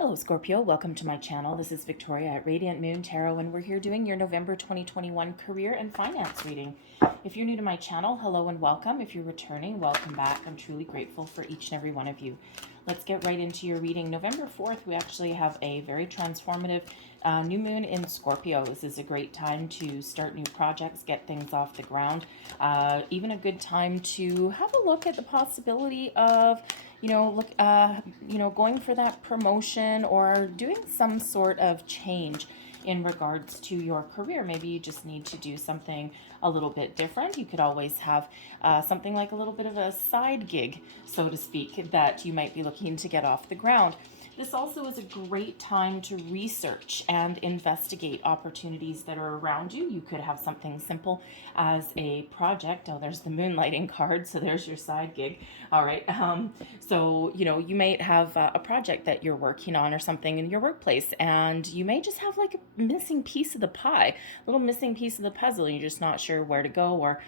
Hello Scorpio, welcome to my channel. This is Victoria at Radiant Moon Tarot, and we're here doing your November 2021 career and finance reading. If you're new to my channel, hello and welcome. If you're returning, welcome back. I'm truly grateful for each and every one of you. Let's get right into your reading. November 4th, we actually have a very transformative new moon in Scorpio. This is a great time to start new projects, get things off the ground. Even a good time to have a look at the possibility of going for that promotion or doing some sort of change in regards to your career. Maybe you just need to do something a little bit different. You could always have something like a little bit of a side gig, so to speak, that you might be looking to get off the ground. This also is a great time to research and investigate opportunities that are around you. You could have something simple as a project. Oh, there's the moonlighting card, so there's your side gig. All right. You might have a project that you're working on or something in your workplace, and you may just have like a missing piece of the pie, a little missing piece of the puzzle, and you're just not sure where to go or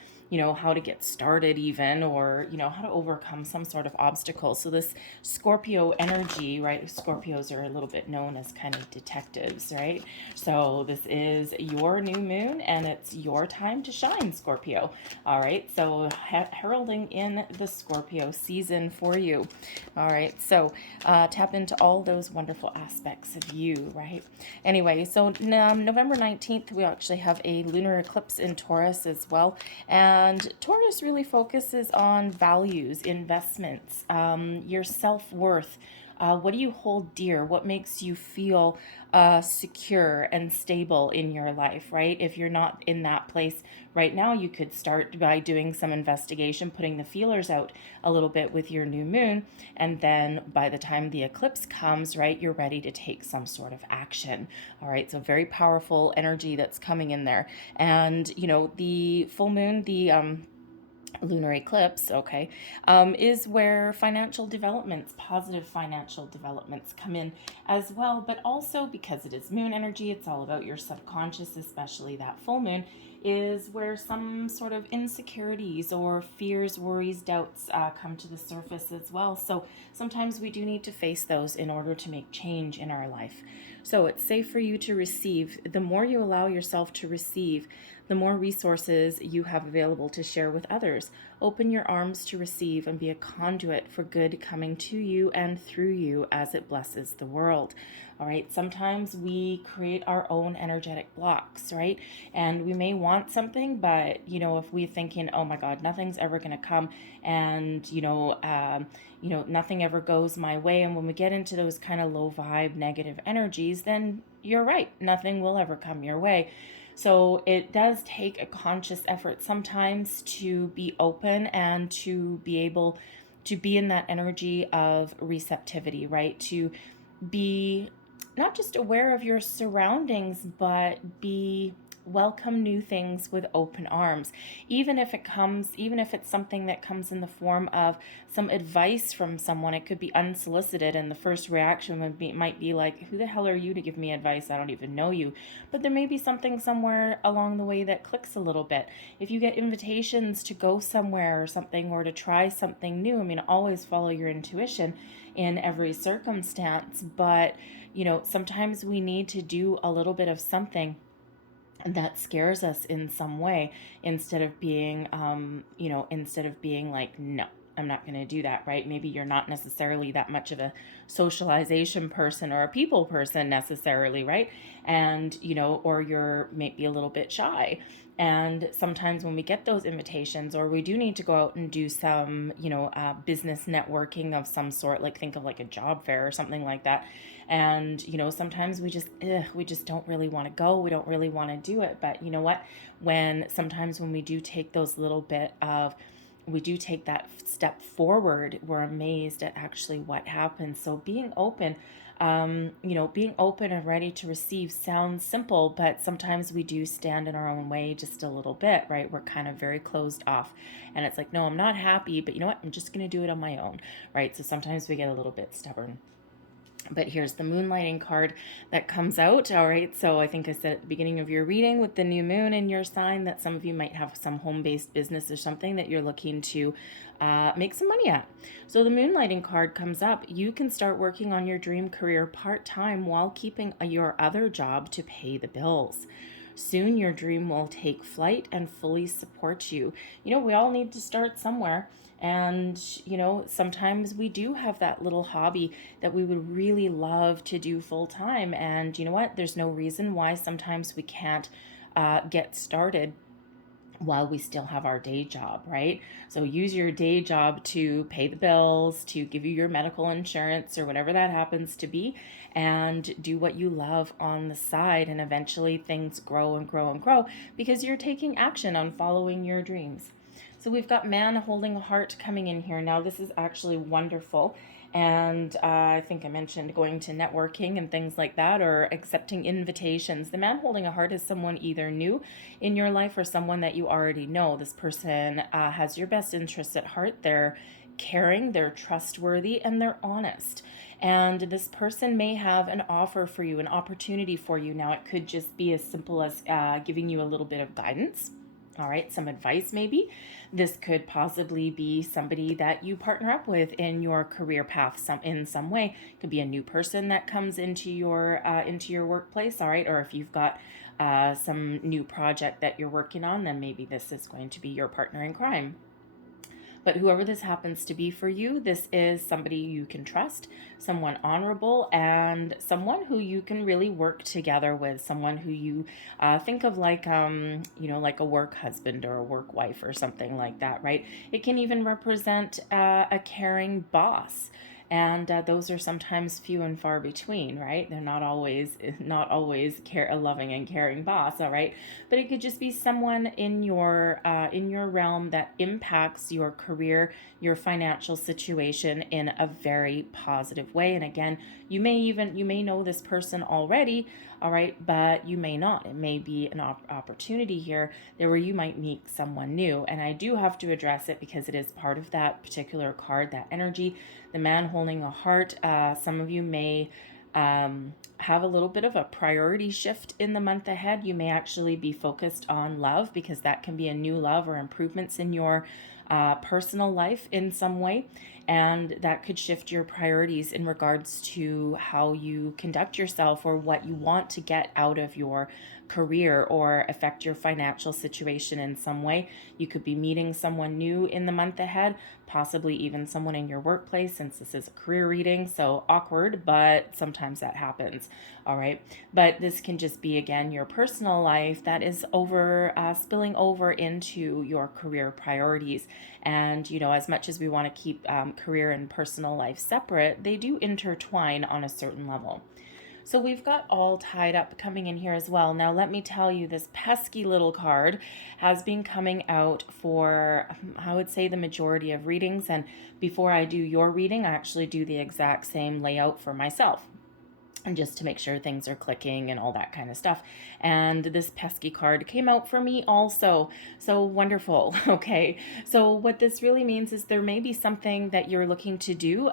how to get started even, or, how to overcome some sort of obstacle. So this Scorpio energy, right? Scorpios are a little bit known as kind of detectives, right? So this is your new moon and it's your time to shine, Scorpio. All right. So heralding in the Scorpio season for you. All right. So tap into all those wonderful aspects of you, right? Anyway, so November 19th, we actually have a lunar eclipse in Taurus as well. And Taurus really focuses on values, investments, your self-worth. What do you hold dear? What makes you feel secure and stable in your life, right? If you're not in that place right now, you could start by doing some investigation, putting the feelers out a little bit with your new moon. And then by the time the eclipse comes, right, you're ready to take some sort of action. All right. So very powerful energy that's coming in there. And, the full moon, the lunar eclipse, okay, is where financial developments, positive financial developments come in as well. But also because it is moon energy, it's all about your subconscious, especially that full moon, is where some sort of insecurities or fears, worries, doubts come to the surface as well. So sometimes we do need to face those in order to make change in our life. So it's safe for you to receive. The more you allow yourself to receive, the more resources you have available to share with others. Open your arms to receive and be a conduit for good coming to you and through you as it blesses the world. All right, sometimes we create our own energetic blocks, right? And we may want something, but, if we're thinking, oh my God, nothing's ever going to come, and, nothing ever goes my way. And when we get into those kind of low vibe, negative energies, then you're right, nothing will ever come your way. So it does take a conscious effort sometimes to be open and to be able to be in that energy of receptivity, right? To be not just aware of your surroundings, but welcome new things with open arms. Even if it's something that comes in the form of some advice from someone, it could be unsolicited, and the first reaction might be like, who the hell are you to give me advice? I don't even know you. But there may be something somewhere along the way that clicks a little bit. If you get invitations to go somewhere or something, or to try something new, always follow your intuition in every circumstance, but sometimes we need to do a little bit of something that scares us in some way, instead of being like, no, I'm not going to do that, right? Maybe you're not necessarily that much of a socialization person or a people person necessarily, right? And, or you're maybe a little bit shy. And sometimes when we get those invitations, or we do need to go out and do some, business networking of some sort, like think of like a job fair or something like that. And, sometimes we just don't really want to go. We don't really want to do it. But you know what? Sometimes when we do take that step forward, we're amazed at actually what happens. So being open, being open and ready to receive sounds simple, but sometimes we do stand in our own way just a little bit, right? We're kind of very closed off, and it's like, no, I'm not happy, but you know what? I'm just going to do it on my own, right? So sometimes we get a little bit stubborn. But here's the moonlighting card that comes out. All right, so I think I said at the beginning of your reading with the new moon in your sign that some of you might have some home-based business or something that you're looking to make some money at. So the moonlighting card comes up. You can start working on your dream career part-time while keeping your other job to pay the bills. Soon your dream will take flight and fully support you. You know, we all need to start somewhere. And, you know, sometimes we do have that little hobby that we would really love to do full time. And you know what? There's no reason why sometimes we can't get started while we still have our day job, right? So use your day job to pay the bills, to give you your medical insurance or whatever that happens to be, and do what you love on the side. And eventually things grow and grow and grow because you're taking action on following your dreams. So we've got man holding a heart coming in here. Now this is actually wonderful. And I think I mentioned going to networking and things like that, or accepting invitations. The man holding a heart is someone either new in your life or someone that you already know. This person has your best interests at heart. They're caring, they're trustworthy, and they're honest. And this person may have an offer for you, an opportunity for you. Now it could just be as simple as giving you a little bit of guidance. All right, some advice maybe. This could possibly be somebody that you partner up with in your career path in some way. It could be a new person that comes into your workplace, all right? Or if you've got some new project that you're working on, then maybe this is going to be your partner in crime. But whoever this happens to be for you, this is somebody you can trust, someone honorable, and someone who you can really work together with, someone who you think of like, like a work husband or a work wife or something like that, right? It can even represent a caring boss. And those are sometimes few and far between, right? They're not always a loving and caring boss, all right? But it could just be someone in your realm that impacts your career, your financial situation in a very positive way. And again, you may know this person already, all right, but you may not. It may be an opportunity here there where you might meet someone new. And I do have to address it because it is part of that particular card, that energy. The man holding a heart, some of you may have a little bit of a priority shift in the month ahead. You may actually be focused on love because that can be a new love or improvements in your personal life in some way. And that could shift your priorities in regards to how you conduct yourself or what you want to get out of your career or affect your financial situation in some way. You could be meeting someone new in the month ahead, possibly even someone in your workplace, since this is a career reading, so awkward, but sometimes that happens, all right? But this can just be, again, your personal life that is spilling over into your career priorities. And, you know, as much as we want to keep career and personal life separate, they do intertwine on a certain level. So we've got all tied up coming in here as well. Now, let me tell you, this pesky little card has been coming out for, I would say, the majority of readings. And before I do your reading, I actually do the exact same layout for myself, and just to make sure things are clicking and all that kind of stuff. And this pesky card came out for me also. So wonderful. Okay. So what this really means is there may be something that you're looking to do,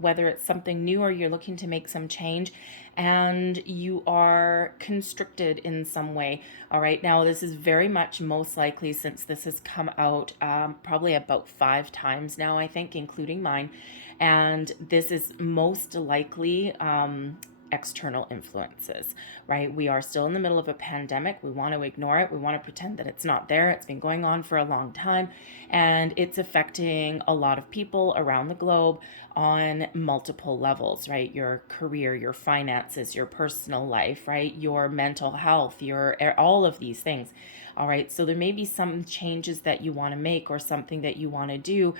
whether it's something new or you're looking to make some change, and you are constricted in some way. All right. Now, this is very much most likely, since this has come out probably about 5 times now, I think, including mine. And this is most likely external influences, right? We are still in the middle of a pandemic. We want to ignore it. We want to pretend that it's not there. It's been going on for a long time, and it's affecting a lot of people around the globe on multiple levels, right? Your career, your finances, your personal life, right? Your mental health, all of these things. All right. So there may be some changes that you want to make or something that you want to do,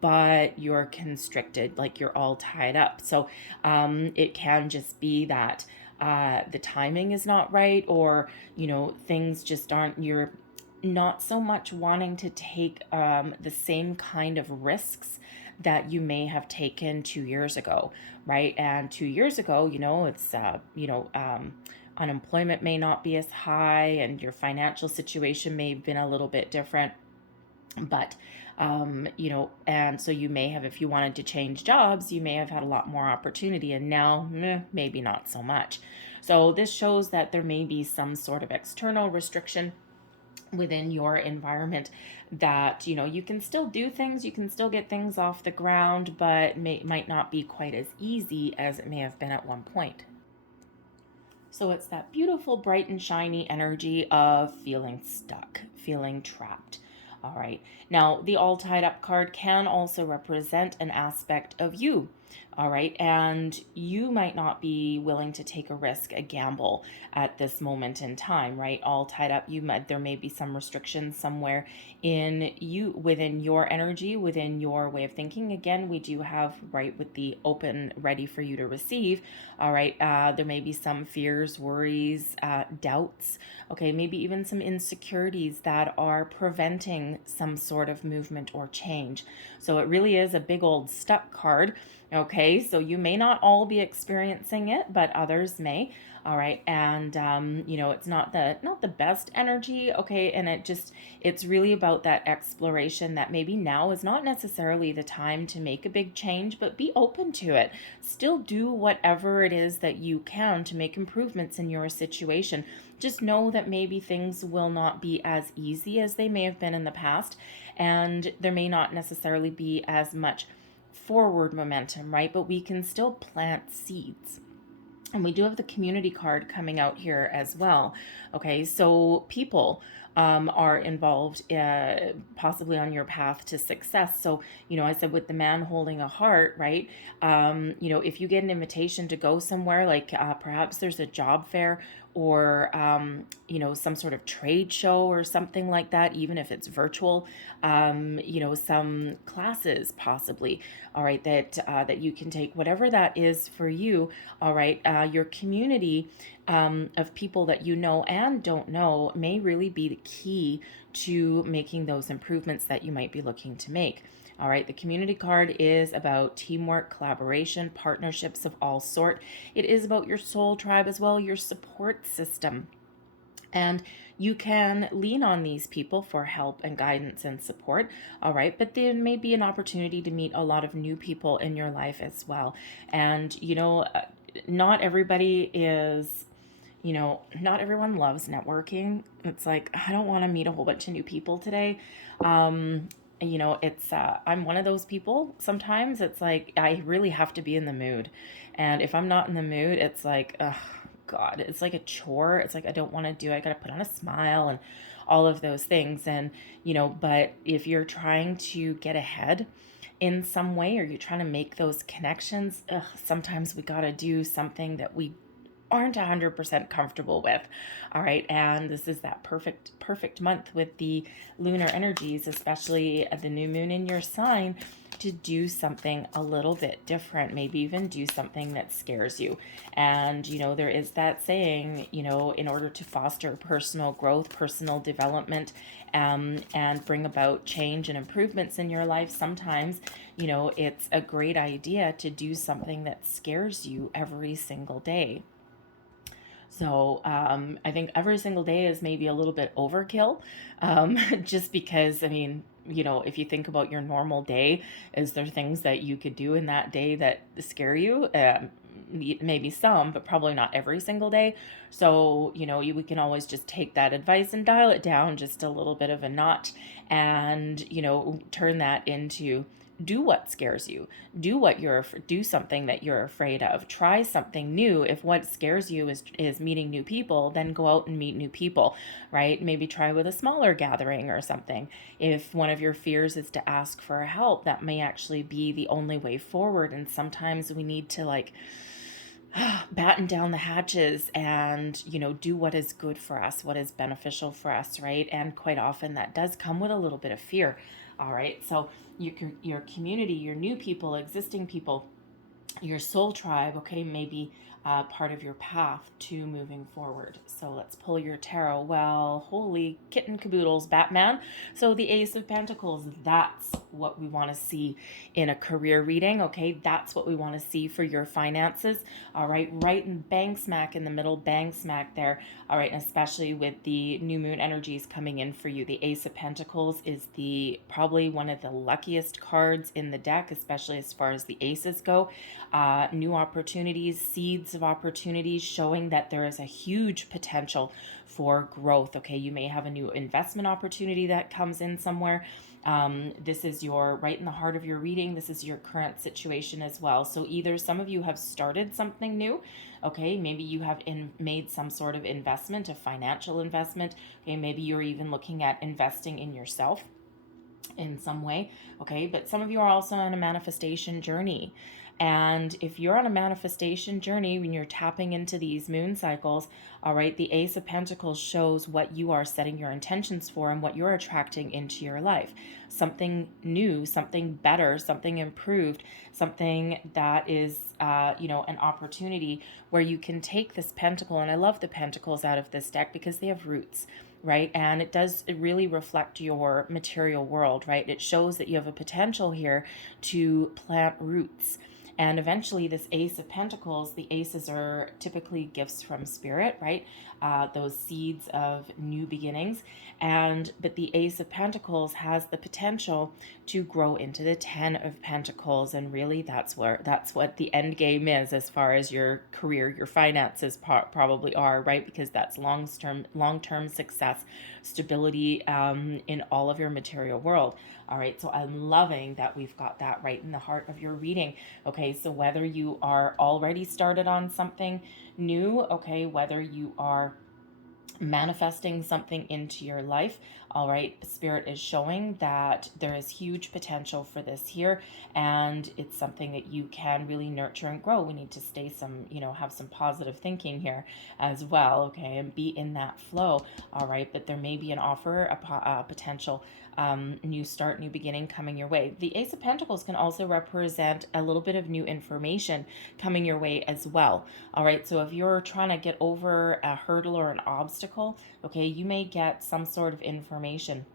but you're constricted, like you're all tied up. So it can just be that the timing is not right, or, you know, things just aren't, you're not so much wanting to take the same kind of risks that you may have taken 2 years ago, right? And 2 years ago, you know, it's, unemployment may not be as high and your financial situation may have been a little bit different. But And so you may have, if you wanted to change jobs, you may have had a lot more opportunity, and now maybe not so much. So this shows that there may be some sort of external restriction within your environment that you can still do things, you can still get things off the ground, but might not be quite as easy as it may have been at one point. So it's that beautiful, bright and shiny energy of feeling stuck, feeling trapped. All right. Now, the all tied up card can also represent an aspect of you. All right. And you might not be willing to take a risk, a gamble at this moment in time, right? All tied up, there may be some restrictions somewhere in you, within your energy, within your way of thinking. Again, we do have, right, with the open, ready for you to receive. All right. There may be some fears, worries, doubts. Okay. Maybe even some insecurities that are preventing some sort of movement or change. So it really is a big old stuck card. Okay, so you may not all be experiencing it, but others may. All right, and it's not the best energy. Okay, and it's really about that exploration, that maybe now is not necessarily the time to make a big change, but be open to it. Still do whatever it is that you can to make improvements in your situation. Just know that maybe things will not be as easy as they may have been in the past, and there may not necessarily be as much forward momentum, right? But we can still plant seeds. And we do have the community card coming out here as well. Okay, so people are involved possibly on your path to success. So, I said with the man holding a heart, right? If you get an invitation to go somewhere, like perhaps there's a job fair or, some sort of trade show or something like that, even if it's virtual, some classes possibly, all right, that you can take, whatever that is for you, all right, your community of people that you know and don't know may really be the key to making those improvements that you might be looking to make. All right, the community card is about teamwork, collaboration, partnerships of all sort. It is about your soul tribe as well, your support system. And you can lean on these people for help and guidance and support, all right? But there may be an opportunity to meet a lot of new people in your life as well. And, not everybody is, not everyone loves networking. It's like, I don't want to meet a whole bunch of new people today. It's I'm one of those people. Sometimes it's like I really have to be in the mood, and if I'm not in the mood, it's like, ugh, God, it's like a chore. It's like I don't want to do it. I got to put on a smile and all of those things. And but if you're trying to get ahead in some way, or you're trying to make those connections, sometimes we got to do something that we aren't 100% comfortable with. All right, and this is that perfect month with the lunar energies, especially at the new moon in your sign, to do something a little bit different, maybe even do something that scares you. And there is that saying, in order to foster personal growth, personal development, and bring about change and improvements in your life, sometimes it's a great idea to do something that scares you every single day. So I think every single day is maybe a little bit overkill, just because, if you think about your normal day, is there things that you could do in that day that scare you? Maybe some, but probably not every single day. So, we can always just take that advice and dial it down just a little bit of a notch, and, turn that into do what scares you. Do something that you're afraid of. Try something new. If what scares you is meeting new people, then go out and meet new people, right? Maybe try with a smaller gathering or something. If one of your fears is to ask for help, that may actually be the only way forward. And sometimes we need to batten down the hatches and do what is good for us, what is beneficial for us, right? And quite often that does come with a little bit of fear. All right, so your community, your new people, existing people, your soul tribe, okay, may be part of your path to moving forward. So let's pull your tarot. Well, holy kitten caboodles, Batman. So the Ace of Pentacles, that's what we want to see in a career reading, okay? That's what we want to see for your finances, all right? Right in bang smack in the middle, bang smack there, all right? And especially with the new moon energies coming in for you. The Ace of Pentacles is probably one of the luckiest cards in the deck, especially as far as the aces go. New opportunities, seeds of opportunities, showing that there is a huge potential for growth. Okay, you may have a new investment opportunity that comes in somewhere. This is right in the heart of your reading. This is your current situation as well. So either some of you have started something new. Okay, maybe you have made some sort of investment, a financial investment. Okay, maybe you're even looking at investing in yourself in some way. Okay, but some of you are also on a manifestation journey. And if you're on a manifestation journey, when you're tapping into these moon cycles, all right, the Ace of Pentacles shows what you are setting your intentions for and what you're attracting into your life. Something new, something better, something improved, something that is, an opportunity where you can take this pentacle. And I love the pentacles out of this deck because they have roots, right? And it really reflect your material world, right? It shows that you have a potential here to plant roots. And eventually this Ace of Pentacles, the aces are typically gifts from spirit, right? Those seeds of new beginnings. But the Ace of Pentacles has the potential to grow into the 10 of Pentacles. And really that's what the end game is as far as your career, your finances probably are, right? Because that's long-term success, stability in all of your material world. All right, so I'm loving that we've got that right in the heart of your reading. Okay, so whether you are already started on something new, okay, whether you are manifesting something into your life, all right, Spirit is showing that there is huge potential for this here, and it's something that you can really nurture and grow. We need to have some positive thinking here as well, okay, and be in that flow, all right, but there may be an offer, a potential new start, new beginning coming your way. The Ace of Pentacles can also represent a little bit of new information coming your way as well. All right, so if you're trying to get over a hurdle or an obstacle, okay, you may get some sort of information,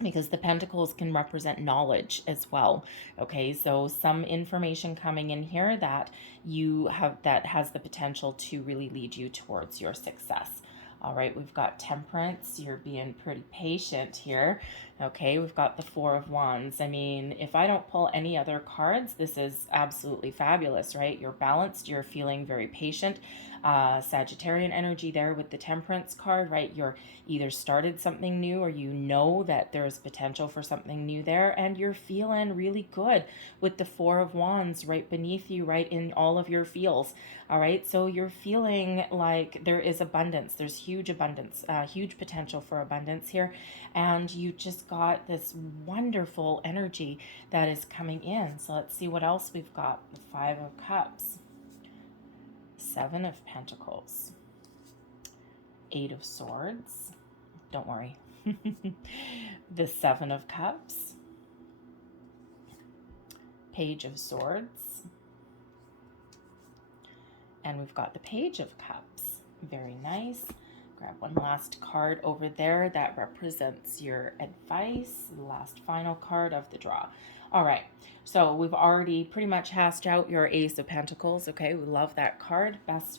because the pentacles can represent knowledge as well. Okay, so some information coming in here that has the potential to really lead you towards your success. All right, we've got Temperance. You're being pretty patient here. Okay, we've got the Four of Wands. I mean, if I don't pull any other cards, this is absolutely fabulous, right? You're balanced. You're feeling very patient. Sagittarian energy there with the Temperance card, right? You're either started something new, or you know that there's potential for something new there, and you're feeling really good with the Four of Wands right beneath you, right in all of your feels. All right, so you're feeling like there is abundance. There's huge abundance, huge potential for abundance here, and you just got this wonderful energy that is coming in. So let's see what else we've got. The Five of Cups, Seven of Pentacles, Eight of Swords. Don't worry. The Seven of Cups, Page of Swords, and we've got the Page of Cups. Very nice. Grab one last card over there that represents your advice, the last final card of the draw. All right, so we've already pretty much hashed out your Ace of Pentacles. Okay, we love that card. Yes,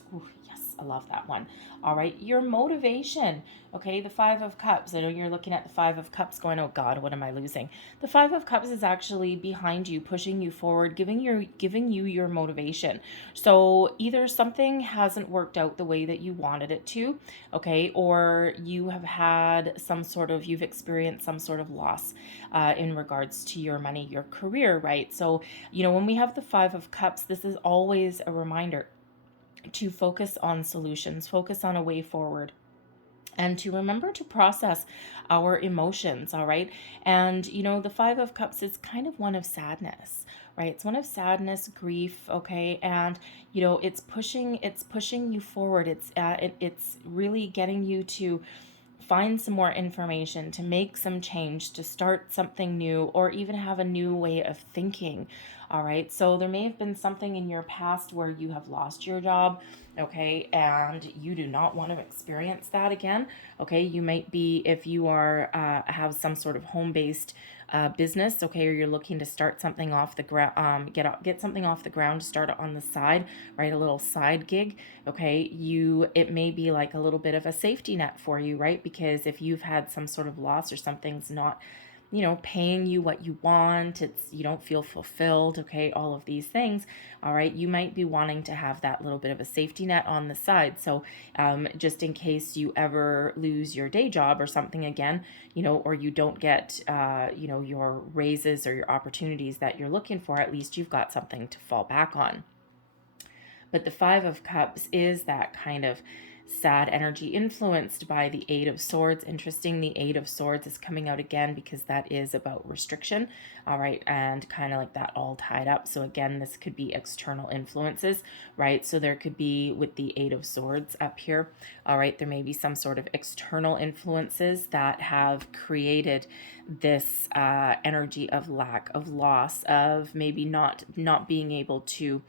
I love that one. All right, your motivation. Okay, the Five of Cups. I know you're looking at the Five of Cups going, oh God, what am I losing? The Five of Cups is actually behind you, pushing you forward, giving you your motivation. So either something hasn't worked out the way that you wanted it to, okay, or you've experienced some sort of loss in regards to your money, your career, right? So, when we have the Five of Cups, this is always a reminder to focus on solutions, focus on a way forward, and to remember to process our emotions, all right? And, the Five of Cups is kind of one of sadness, right? It's one of sadness, grief, okay? And, it's pushing you forward. It's really getting you to find some more information, to make some change, to start something new, or even have a new way of thinking. All right, so there may have been something in your past where you have lost your job, okay, and you do not want to experience that again. Okay, you might be, if you are have some sort of home-based business, okay, or you're looking to start something off the ground, get something off the ground, start it on the side, right, a little side gig, okay, it may be like a little bit of a safety net for you, right, because if you've had some sort of loss or something's not, paying you what you want, you don't feel fulfilled, okay, all of these things, all right, you might be wanting to have that little bit of a safety net on the side. So just in case you ever lose your day job or something again, or you don't get, your raises or your opportunities that you're looking for, at least you've got something to fall back on. But the Five of Cups is that kind of sad energy influenced by the Eight of Swords. Interesting, the Eight of Swords is coming out again because that is about restriction, all right, and kind of like that all tied up. So again, this could be external influences, right? So there could be, with the Eight of Swords up here, all right, there may be some sort of external influences that have created this energy of lack, of loss, of maybe not being able to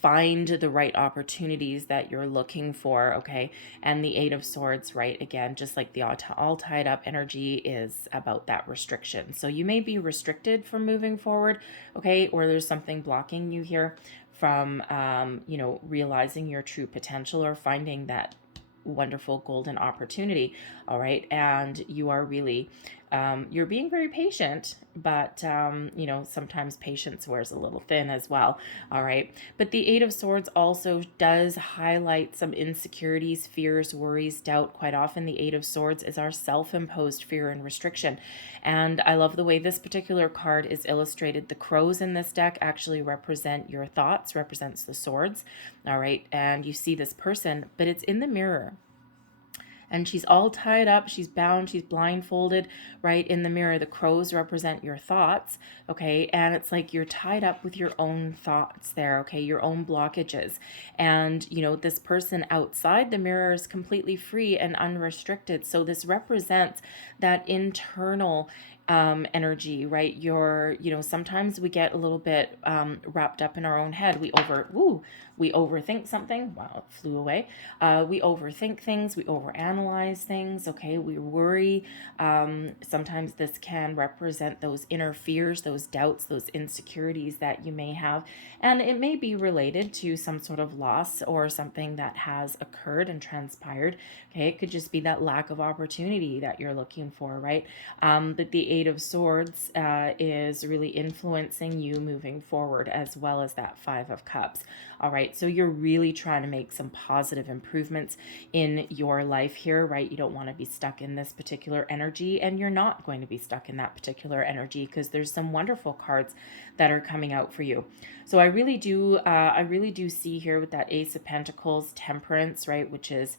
find the right opportunities that you're looking for, okay? And the Eight of Swords, right, again, just like the all tied up energy, is about that restriction. So you may be restricted from moving forward, okay? Or there's something blocking you here from, realizing your true potential or finding that wonderful golden opportunity, all right? And you are really, you're being very patient, but, sometimes patience wears a little thin as well, all right? But the Eight of Swords also does highlight some insecurities, fears, worries, doubt. Quite often the Eight of Swords is our self-imposed fear and restriction. And I love the way this particular card is illustrated. The crows in this deck actually represent your thoughts, represents the swords, all right? And you see this person, but it's in the mirror. And she's all tied up, she's bound, she's blindfolded, right, in the mirror. The crows represent your thoughts, okay, and it's like you're tied up with your own thoughts there, okay, your own blockages. And, this person outside the mirror is completely free and unrestricted. So this represents that internal energy, right? Sometimes we get a little bit wrapped up in our own head. We overthink something. Wow, it flew away. We overthink things. We overanalyze things. Okay, we worry. Sometimes this can represent those inner fears, those doubts, those insecurities that you may have, and it may be related to some sort of loss or something that has occurred and transpired. Okay, it could just be that lack of opportunity that you're looking for, right? But the Eight of Swords is really influencing you moving forward, as well as that Five of Cups. All right, so you're really trying to make some positive improvements in your life here, right? You don't want to be stuck in this particular energy, and you're not going to be stuck in that particular energy because there's some wonderful cards that are coming out for you. So I really do see here with that Ace of Pentacles, Temperance, right, which is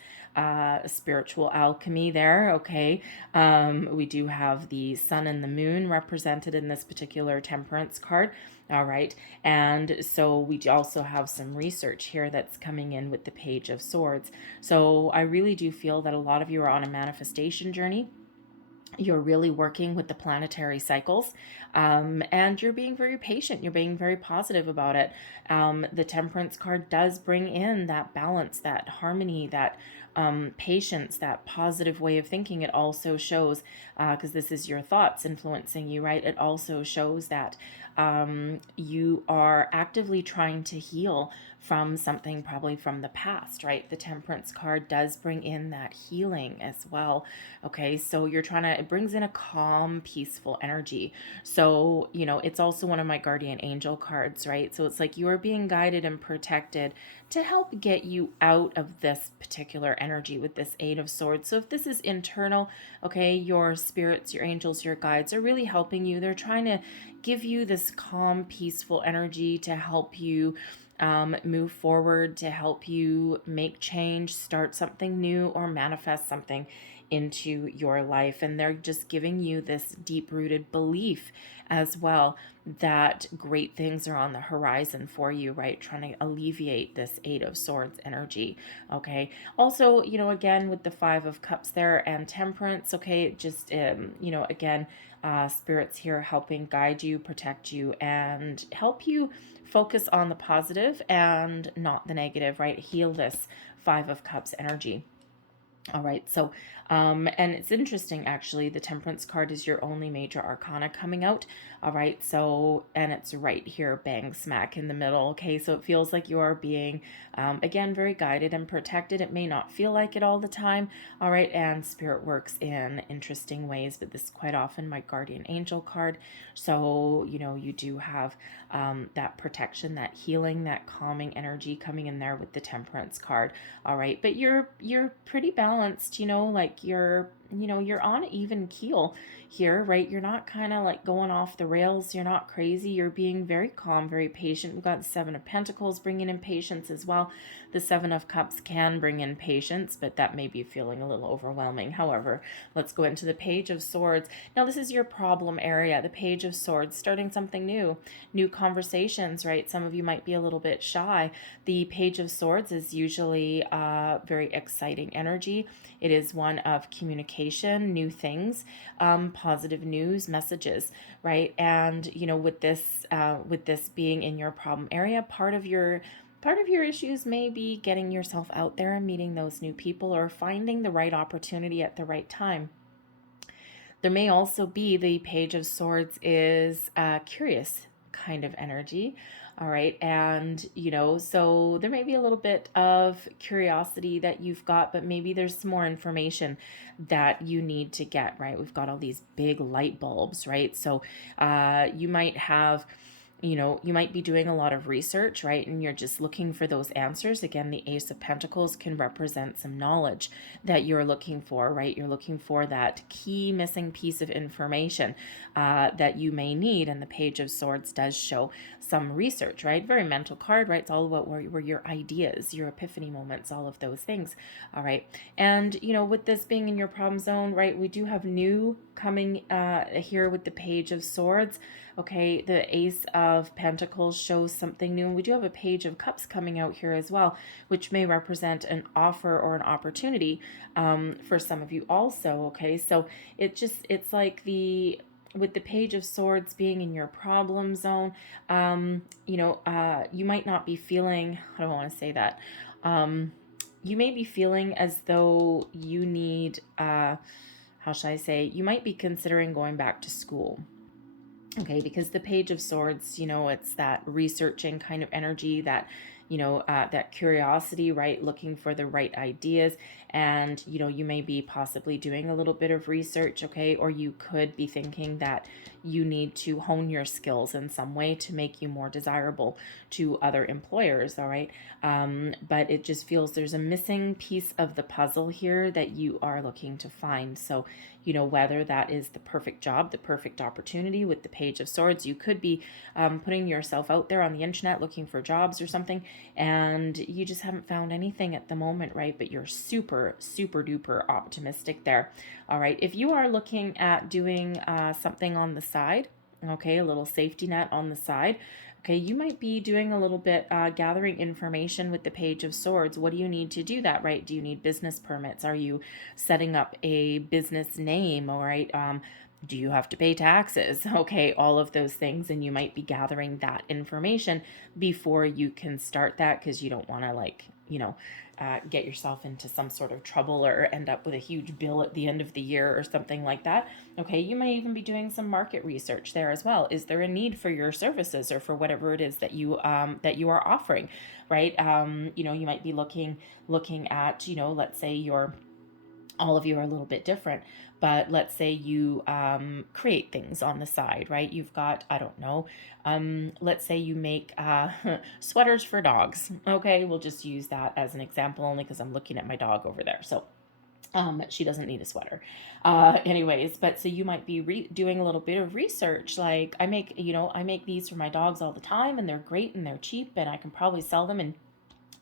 spiritual alchemy there, okay? We do have the sun and the moon represented in this particular Temperance card, all right? And so we also have some research here that's coming in with the Page of Swords. So I really do feel that a lot of you are on a manifestation journey. You're really working with the planetary cycles, and you're being very patient. You're being very positive about it. The Temperance card does bring in that balance, that harmony, that patience, that positive way of thinking. It also shows, because this is your thoughts influencing you, right? It also shows that you are actively trying to heal from something probably from the past, right? The Temperance card does bring in that healing as well. Okay, so it brings in a calm, peaceful energy. So, it's also one of my guardian angel cards, right? So it's like you are being guided and protected to help get you out of this particular energy with this Eight of Swords. So if this is internal, okay, your spirits, your angels, your guides are really helping you. They're trying to give you this calm, peaceful energy to help you move forward, to help you make change, start something new, or manifest something into your life. And they're just giving you this deep-rooted belief as well that great things are on the horizon for you, right? Trying to alleviate this Eight of Swords energy, okay? Also, you know, again, with the Five of Cups there and Temperance, okay, just, you know, again, spirits here helping guide you, protect you, and help you focus on the positive and not the negative, right? Heal this Five of Cups energy. All right, so, and it's interesting, actually, the Temperance card is your only major arcana coming out. All right, so, and it's right here, bang, smack in the middle. Okay, so it feels like you are being, again, very guided and protected. It may not feel like it all the time. All right, and Spirit works in interesting ways, but this is quite often my guardian angel card. So, you know, you do have that protection, that healing, that calming energy coming in there with the Temperance card. All right, but you're pretty balanced, you know, like you're on even keel here, right? You're not kind of like going off the rails. You're not crazy. You're being very calm, very patient. We've got the Seven of Pentacles bringing in patience as well. The Seven of Cups can bring in patience, but that may be feeling a little overwhelming. However, let's go into the Page of Swords. Now, this is your problem area, the Page of Swords, starting something new, new conversations, right? Some of you might be a little bit shy. The Page of Swords is usually very exciting energy. It is one of communication, new things, positive news, messages, right? And you know, with this being in your problem area, part of your issues may be getting yourself out there and meeting those new people or finding the right opportunity at the right time. There may also be the Page of Swords is curious kind of energy. All right. And, you know, so there may be a little bit of curiosity that you've got, but maybe there's some more information that you need to get, right? We've got all these big light bulbs, right? So you might have, you know, you might be doing a lot of research, right? And you're just looking for those answers. Again, the Ace of Pentacles can represent some knowledge that you're looking for, right? You're looking for that key missing piece of information that you may need. And the Page of Swords does show some research, right? Very mental card, right? It's all about where your ideas, your epiphany moments, all of those things. All right. And, you know, with this being in your problem zone, right, we do have new coming here with the Page of Swords. Okay, the Ace of Pentacles shows something new. And we do have a Page of Cups coming out here as well, which may represent an offer or an opportunity for some of you also. Okay, so it's like with the Page of Swords being in your problem zone, you know, you might not be feeling, I don't want to say that, you may be feeling as though you need, how should I say, you might be considering going back to school. Okay, because the Page of Swords, you know, it's that researching kind of energy, that, you know, that curiosity, right? Looking for the right ideas. And, you know, you may be possibly doing a little bit of research, okay? Or you could be thinking that you need to hone your skills in some way to make you more desirable to other employers, all right? But it just feels there's a missing piece of the puzzle here that you are looking to find. So, you know, whether that is the perfect job, the perfect opportunity with the Page of Swords, you could be putting yourself out there on the internet looking for jobs or something, and you just haven't found anything at the moment, right? But you're super, super duper optimistic there. All right. If you are looking at doing something on the side, okay, a little safety net on the side, okay, you might be doing a little bit gathering information with the Page of Swords. What do you need to do that, right? Do you need business permits? Are you setting up a business name, all right? Do you have to pay taxes? Okay, all of those things. And you might be gathering that information before you can start that, because you don't want to, like, you know, get yourself into some sort of trouble or end up with a huge bill at the end of the year or something like that. Okay, you may even be doing some market research there as well. Is there a need for your services or for whatever it is that you are offering, right? You know, you might be looking at, you know, let's say all of you are a little bit different, but let's say you create things on the side, right? You've got, I don't know, let's say you make sweaters for dogs. Okay, we'll just use that as an example only because I'm looking at my dog over there. So she doesn't need a sweater. Anyways, but so you might be doing a little bit of research. Like I make these for my dogs all the time, and they're great and they're cheap, and I can probably sell them and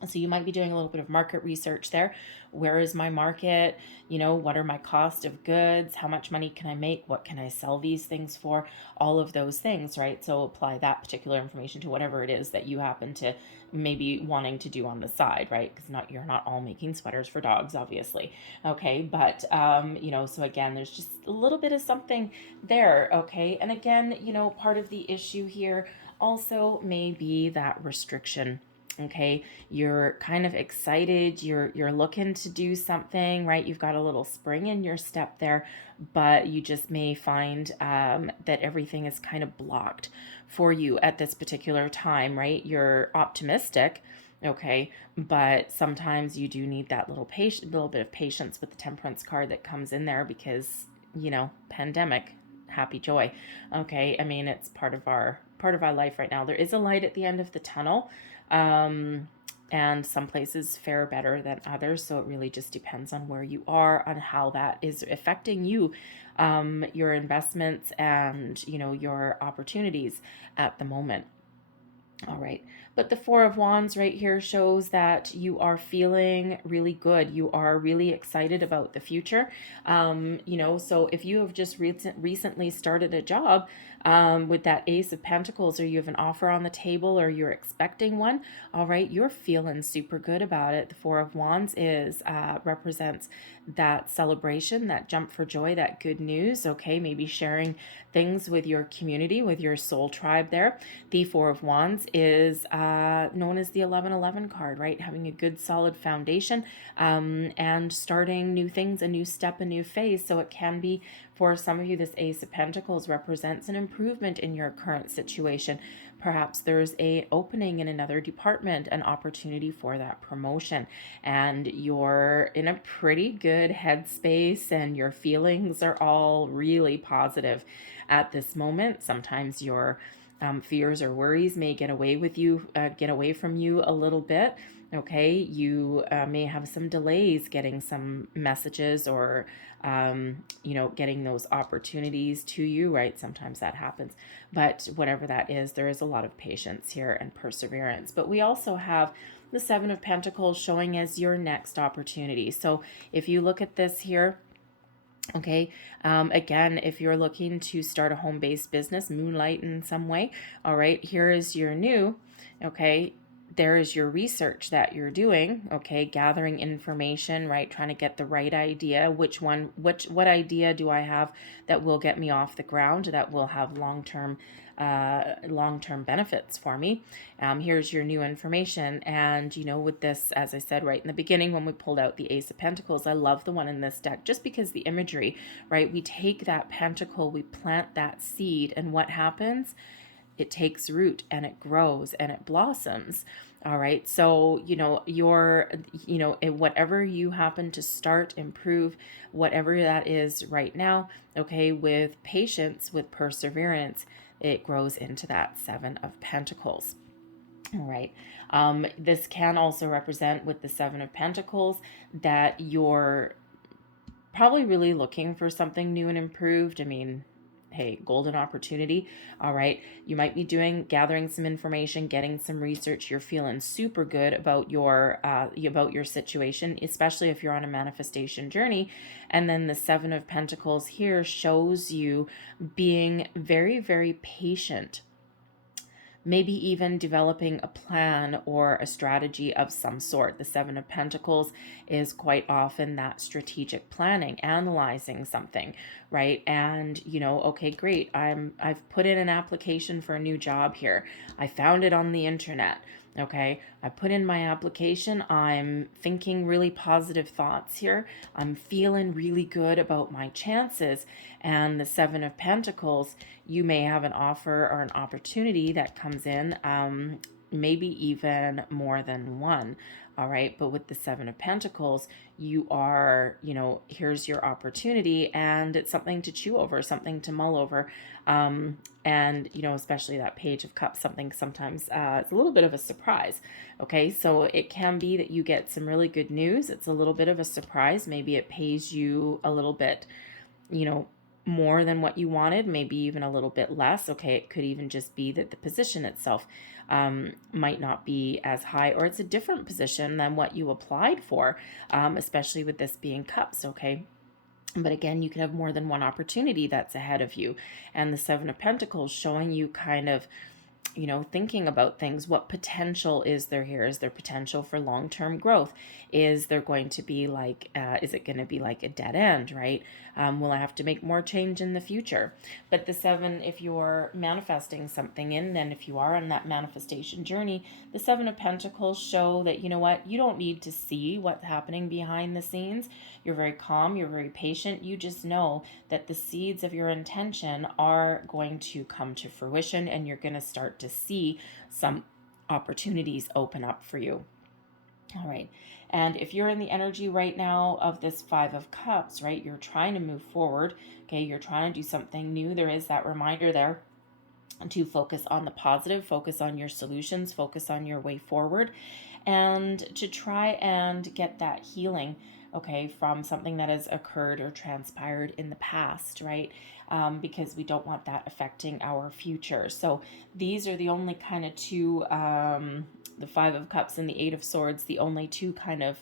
So you might be doing a little bit of market research there. Where is my market? What are my cost of goods? How much money can I make? What can I sell these things for? All of those things, right? So apply that particular information to whatever it is that you happen to maybe wanting to do on the side, right? Because you're not all making sweaters for dogs, obviously. Okay, but so again, there's just a little bit of something there. Okay, and again, part of the issue here also may be that restriction. Okay, you're kind of excited, you're looking to do something, right? You've got a little spring in your step there, but you just may find that everything is kind of blocked for you at this particular time, right? You're optimistic, okay, but sometimes you do need that little bit of patience with the Temperance card that comes in there, because pandemic, happy joy. Okay, I mean, it's part of our life right now. There is a light at the end of the tunnel. And some places fare better than others. So it really just depends on where you are, on how that is affecting you, your investments, and, your opportunities at the moment. All right. But the Four of Wands right here shows that you are feeling really good. You are really excited about the future. So if you have just recently started a job, with that Ace of Pentacles, or you have an offer on the table, or you're expecting one, all right, you're feeling super good about it. The Four of Wands represents that celebration, that jump for joy, that good news. Okay, maybe sharing things with your community, with your soul tribe there. The Four of Wands is known as the 1111 card, right? Having a good solid foundation, and starting new things, a new step, a new phase. So it can be, for some of you, this Ace of Pentacles represents an improvement in your current situation. Perhaps there's a opening in another department, an opportunity for that promotion, and you're in a pretty good headspace, and your feelings are all really positive at this moment. Sometimes your fears or worries may get away from you a little bit. Okay, you may have some delays getting some messages, or getting those opportunities to you, right? Sometimes that happens, but whatever that is, there is a lot of patience here and perseverance. But we also have the Seven of Pentacles showing as your next opportunity. So if you look at this here, okay, again, if you're looking to start a home-based business, moonlight in some way, all right, here is your new, okay, there is your research that you're doing, okay, gathering information, right, trying to get the right idea. What idea do I have that will get me off the ground, that will have long-term benefits for me? Here's your new information. And with this, as I said right in the beginning when we pulled out the Ace of Pentacles, I love the one in this deck just because the imagery, right? We take that pentacle, we plant that seed, and what happens? It takes root, and it grows, and it blossoms. All right. So, whatever you happen to start, improve, whatever that is right now, okay, with patience, with perseverance, it grows into that Seven of Pentacles. All right. This can also represent, with the Seven of Pentacles, that you're probably really looking for something new and improved. I mean, hey, golden opportunity. All right, you might be gathering some information, getting some research. You're feeling super good about your situation, especially if you're on a manifestation journey. And then the Seven of Pentacles here shows you being very, very patient, maybe even developing a plan or a strategy of some sort. The Seven of Pentacles is quite often that strategic planning, analyzing something, right? And, okay, great. I've put in an application for a new job here. I found it on the internet. Okay, I put in my application. I'm thinking really positive thoughts here. I'm feeling really good about my chances. And the Seven of Pentacles, you may have an offer or an opportunity that comes in, maybe even more than one. All right, but with the Seven of Pentacles, you are, here's your opportunity, and it's something to chew over, something to mull over. And, especially that Page of Cups, something sometimes it's a little bit of a surprise. Okay, so it can be that you get some really good news. It's a little bit of a surprise. Maybe it pays you a little bit, more than what you wanted, maybe even a little bit less. Okay, it could even just be that the position itself might not be as high, or it's a different position than what you applied for, especially with this being cups, okay? But again, you can have more than one opportunity that's ahead of you. And the Seven of Pentacles showing you kind of, you know, thinking about things. What potential is there here? Is there potential for long-term growth? Is there going to be like, is it going to be like a dead end, right? Will I have to make more change in the future? But the seven, if you're manifesting something in, and if you are on that manifestation journey, the Seven of Pentacles show that, you know what, you don't need to see what's happening behind the scenes. You're very calm, you're very patient. You just know that the seeds of your intention are going to come to fruition, and you're going to start to see some opportunities open up for you. All right. And if you're in the energy right now of this Five of Cups, right, you're trying to move forward. Okay, you're trying to do something new. There is that reminder there to focus on the positive, focus on your solutions, focus on your way forward, and to try and get that healing, okay, from something that has occurred or transpired in the past, right? Because we don't want that affecting our future. So these are the only kind of two, the Five of Cups and the Eight of Swords, the only two kind of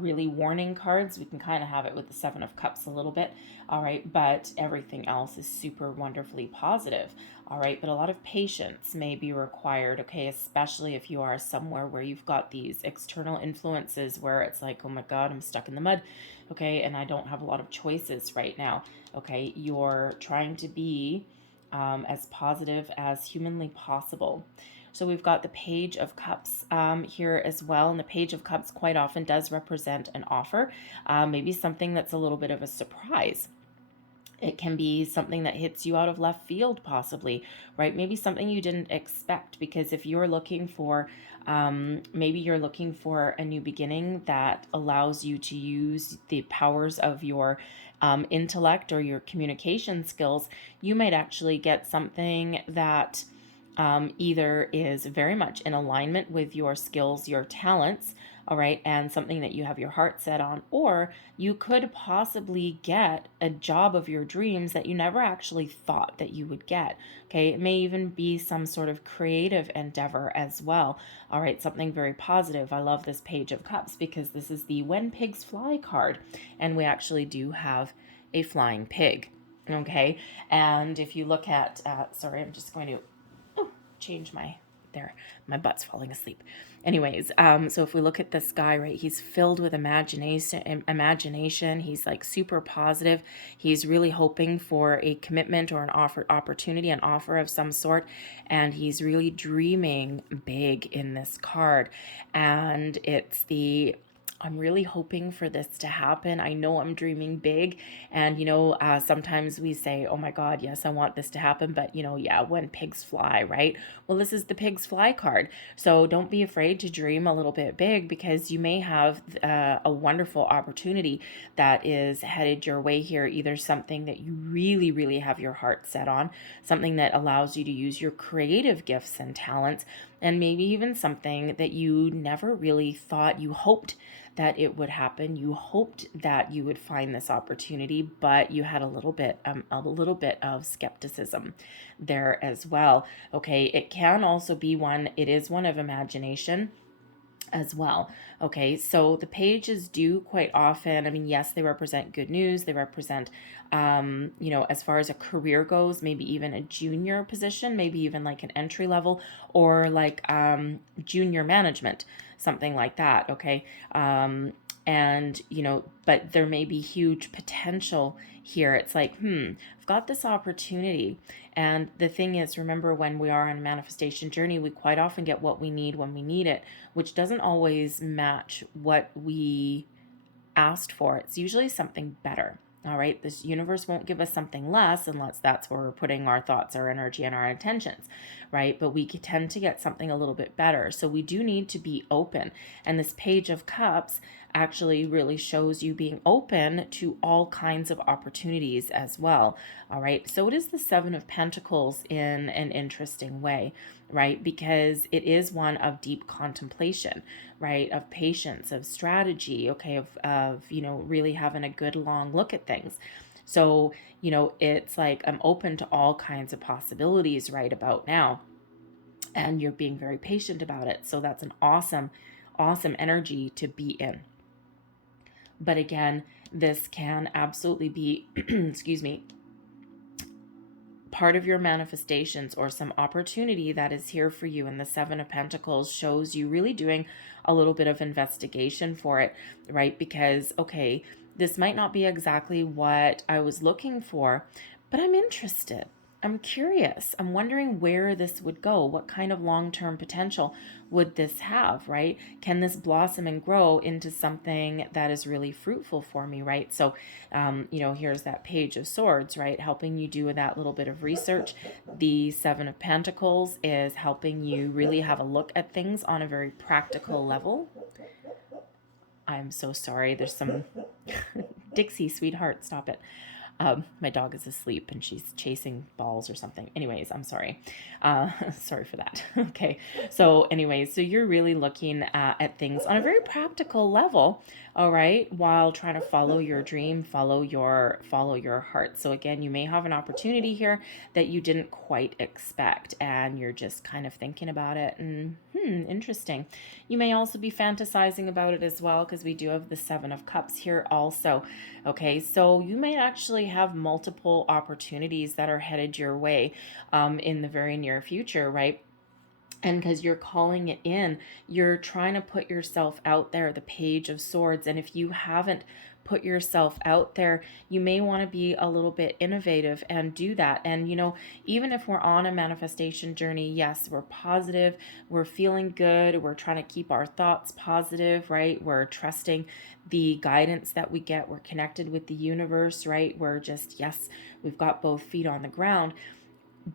really warning cards. We can kind of have it with the Seven of Cups a little bit, all right, but everything else is super wonderfully positive, all right, but a lot of patience may be required, okay, especially if you are somewhere where you've got these external influences where it's like, oh my God, I'm stuck in the mud, okay, and I don't have a lot of choices right now, okay. You're trying to be as positive as humanly possible. So we've got the Page of Cups here as well. And the Page of Cups quite often does represent an offer, maybe something that's a little bit of a surprise. It can be something that hits you out of left field, possibly, right? Maybe something you didn't expect, because if you're looking for, maybe you're looking for a new beginning that allows you to use the powers of your intellect or your communication skills, you might actually get something that either is very much in alignment with your skills, your talents, all right, and something that you have your heart set on, or you could possibly get a job of your dreams that you never actually thought that you would get, okay? It may even be some sort of creative endeavor as well, all right, something very positive. I love this Page of Cups because this is the When Pigs Fly card, and we actually do have a flying pig, okay? And if you look at, sorry, I'm just going to change my butt's falling asleep. Anyways, so if we look at this guy, right, he's filled with imagination. He's like super positive. He's really hoping for a commitment or an opportunity, an offer of some sort, and he's really dreaming big in this card. And it's the I'm really hoping for this to happen. I know I'm dreaming big. And, you know, sometimes we say, oh my God, yes, I want this to happen. But, you know, yeah, when pigs fly, right? Well, this is the pigs fly card. So don't be afraid to dream a little bit big, because you may have a wonderful opportunity that is headed your way here. Either something that you really, really have your heart set on, something that allows you to use your creative gifts and talents, and maybe even something that you never really thought, you hoped that it would happen. You hoped that you would find this opportunity, but you had a little bit of skepticism there as well. Okay, it can also be it is one of imagination as well. Okay, so the pages do quite often, I mean, yes, they represent good news. They represent, you know, as far as a career goes, maybe even a junior position, maybe even like an entry level, or like junior management, something like that. Okay. And, you know, but there may be huge potential here. It's like, I've got this opportunity. And the thing is, remember, when we are on a manifestation journey, we quite often get what we need when we need it, which doesn't always match what we asked for. It's usually something better. All right, this universe won't give us something less unless that's where we're putting our thoughts, our energy, and our intentions, right? But we tend to get something a little bit better. So we do need to be open. And this Page of Cups actually really shows you being open to all kinds of opportunities as well. All right, so it is the Seven of Pentacles in an interesting way, right? Because it is one of deep contemplation, right? Of patience, of strategy, okay, of you know, really having a good long look at things. So, it's like I'm open to all kinds of possibilities right about now. And you're being very patient about it. So that's an awesome, awesome energy to be in. But again, this can absolutely be, excuse me, part of your manifestations or some opportunity that is here for you. And the Seven of Pentacles shows you really doing a little bit of investigation for it, right? Because, okay, this might not be exactly what I was looking for, but I'm interested. I'm curious. I'm wondering where this would go. What kind of long-term potential would this have, right? Can this blossom and grow into something that is really fruitful for me, right? So, here's that Page of Swords, right? Helping you do that little bit of research. The Seven of Pentacles is helping you really have a look at things on a very practical level. I'm so sorry. There's some Dixie, sweetheart, stop it. My dog is asleep and she's chasing balls or something. Anyways, I'm sorry. Sorry for that. Okay. So anyways, so you're really looking at things on a very practical level, all right, while trying to follow your dream, follow your heart. So again, you may have an opportunity here that you didn't quite expect and you're just kind of thinking about it and interesting. You may also be fantasizing about it as well, because we do have the Seven of Cups here also. Okay, so you may actually have multiple opportunities that are headed your way in the very near future, right? And because you're calling it in, you're trying to put yourself out there, the Page of Swords. And if you haven't put yourself out there, you may want to be a little bit innovative and do that. And, even if we're on a manifestation journey, yes, we're positive, we're feeling good, we're trying to keep our thoughts positive, right? We're trusting the guidance that we get. We're connected with the universe, right? We're just, yes, we've got both feet on the ground.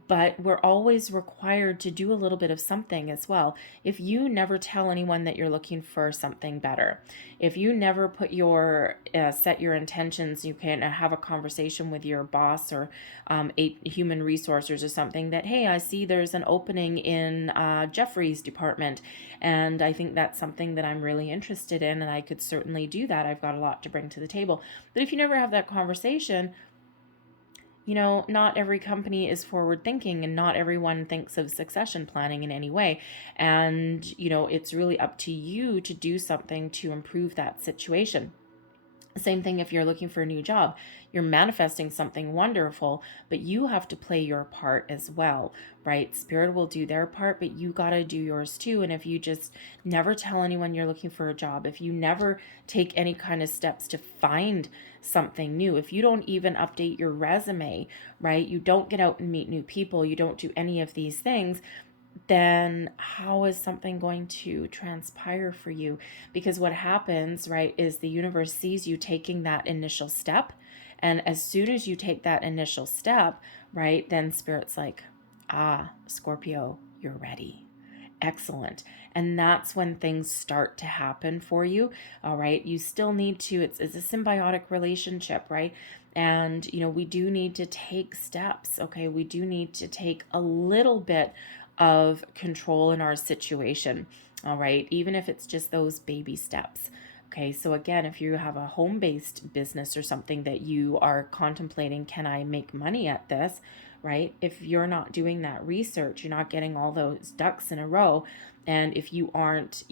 But we're always required to do a little bit of something as well. If you never tell anyone that you're looking for something better, if you never put set your intentions, you can have a conversation with your boss or a human resources or something that, hey, I see there's an opening in Jeffrey's department, and I think that's something that I'm really interested in, and I could certainly do that. I've got a lot to bring to the table. But if you never have that conversation, not every company is forward thinking and not everyone thinks of succession planning in any way. And, it's really up to you to do something to improve that situation. Same thing if you're looking for a new job. You're manifesting something wonderful, but you have to play your part as well, right? Spirit will do their part, but you got to do yours too. And if you just never tell anyone you're looking for a job, if you never take any kind of steps to find something new, if you don't even update your resume, right? You don't get out and meet new people, you don't do any of these things, then how is something going to transpire for you? Because what happens, right, is the universe sees you taking that initial step. And as soon as you take that initial step, right, then Spirit's like, Scorpio, you're ready. Excellent. And that's when things start to happen for you. All right. You still need to, it's a symbiotic relationship, right? And, we do need to take steps. Okay. We do need to take a little bit of control in our situation. All right. Even if it's just those baby steps. Okay. So again, if you have a home-based business or something that you are contemplating, can I make money at this? Right? If you're not doing that research, you're not getting all those ducks in a row. And if you aren't,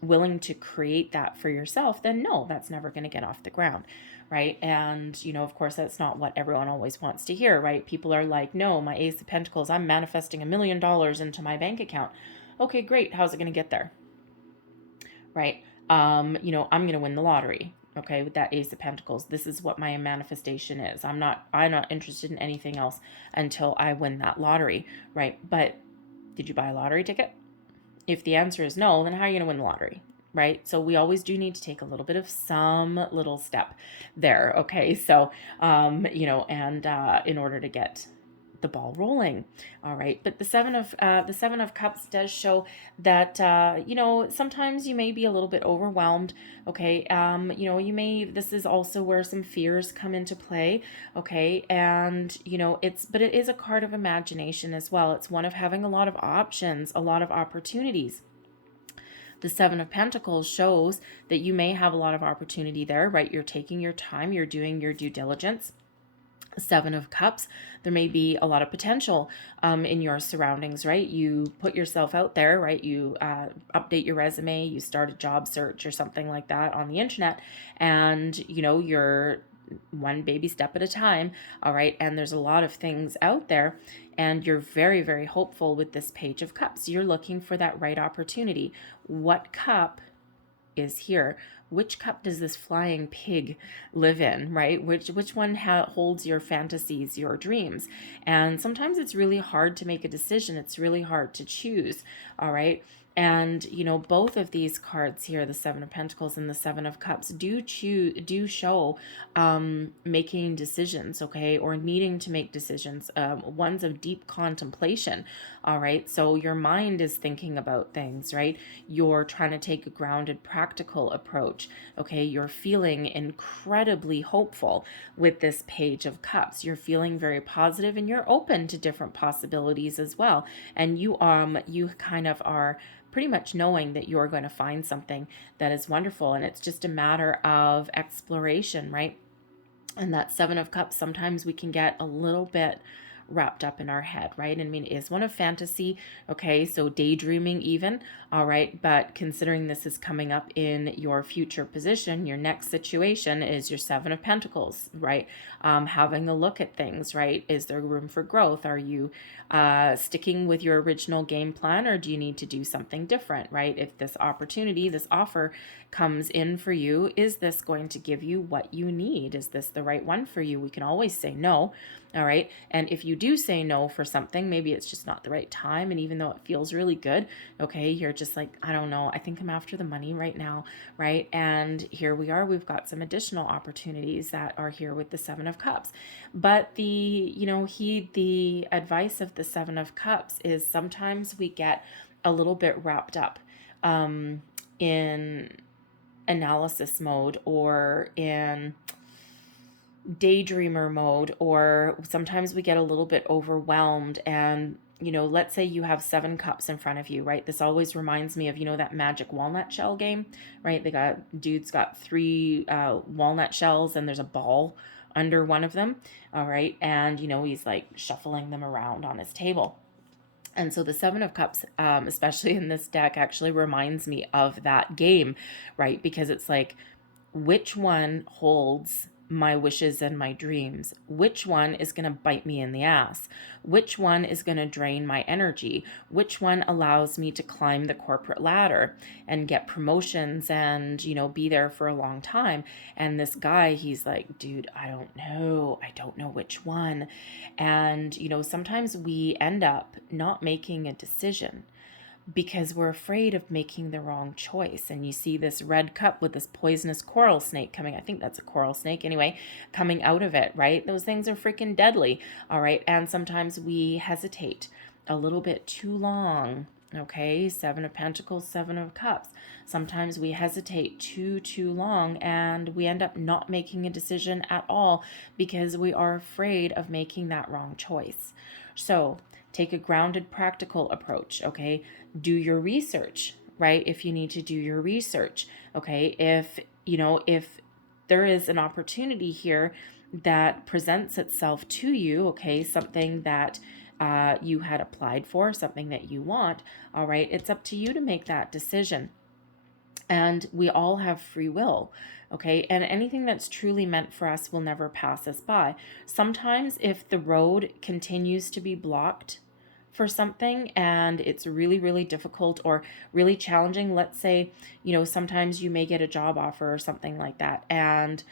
willing to create that for yourself, then no, that's never going to get off the ground. Right. And, of course, that's not what everyone always wants to hear. Right. People are like, no, my Ace of Pentacles, I'm manifesting $1 million into my bank account. Okay, great. How's it going to get there? Right. I'm going to win the lottery. Okay, with that Ace of Pentacles, this is what my manifestation is. I'm not interested in anything else until I win that lottery, right? But did you buy a lottery ticket? If the answer is no, then how are you going to win the lottery, right? So we always do need to take a little bit of some little step there, okay? So, in order to get the ball rolling. All right. But the Seven of Cups does show that, sometimes you may be a little bit overwhelmed. Okay. This is also where some fears come into play. Okay. And, but it is a card of imagination as well. It's one of having a lot of options, a lot of opportunities. The Seven of Pentacles shows that you may have a lot of opportunity there, right? You're taking your time, you're doing your due diligence. Seven of Cups, there may be a lot of potential in your surroundings, right? You put yourself out there, right? You update your resume, you start a job search or something like that on the internet, and you're one baby step at a time, all right? And there's a lot of things out there, and you're very, very hopeful with this Page of Cups. You're looking for that right opportunity. What cup is here? Which cup does this flying pig live in, right? Which one holds your fantasies, your dreams? And sometimes it's really hard to make a decision. It's really hard to choose, all right? And both of these cards here, the Seven of Pentacles and the Seven of Cups, do show making decisions, okay, or needing to make decisions, ones of deep contemplation. All right, so your mind is thinking about things, right? You're trying to take a grounded, practical approach, okay? You're feeling incredibly hopeful with this Page of Cups. You're feeling very positive, and you're open to different possibilities as well. And you kind of are pretty much knowing that you're going to find something that is wonderful, and it's just a matter of exploration, right? And that Seven of Cups, sometimes we can get a little bit wrapped up in our head, right? I mean, it is one of fantasy, okay? So daydreaming even, all right? But considering this is coming up in your future position, your next situation is your Seven of Pentacles, right? Having a look at things, right? Is there room for growth? Are you sticking with your original game plan, or do you need to do something different, right? If this opportunity, this offer comes in for you, is this going to give you what you need? Is this the right one for you? We can always say no. All right. And if you do say no for something, maybe it's just not the right time. And even though it feels really good, okay, you're just like, I don't know, I think I'm after the money right now. Right. And here we are. We've got some additional opportunities that are here with the Seven of Cups. But the advice of the Seven of Cups is sometimes we get a little bit wrapped up in analysis mode, or in daydreamer mode, or sometimes we get a little bit overwhelmed. And let's say you have 7 cups in front of you, right? This always reminds me of that magic walnut shell game, right? Dude's got 3 walnut shells, and there's a ball under one of them, all right? And he's like shuffling them around on his table. And so the Seven of Cups, especially in this deck, actually reminds me of that game, right? Because it's like, which one holds my wishes and my dreams? Which one is going to bite me in the ass? Which one is going to drain my energy? Which one allows me to climb the corporate ladder and get promotions and, be there for a long time? And this guy, he's like, dude, I don't know which one. And, sometimes we end up not making a decision because we're afraid of making the wrong choice. And you see this red cup with this poisonous coral snake coming, I think that's a coral snake anyway, coming out of it, right? Those things are freaking deadly, all right? And sometimes we hesitate a little bit too long, okay? 7 of Pentacles, 7 of Cups. Sometimes we hesitate too long, and we end up not making a decision at all because we are afraid of making that wrong choice. So take a grounded, practical approach, okay? Do your research, right? If you need to do your research, okay? If there is an opportunity here that presents itself to you, okay, something that you had applied for, something that you want, all right, it's up to you to make that decision. And we all have free will, okay? And anything that's truly meant for us will never pass us by. Sometimes if the road continues to be blocked for something and it's really, really difficult or really challenging, let's say, sometimes you may get a job offer or something like that, and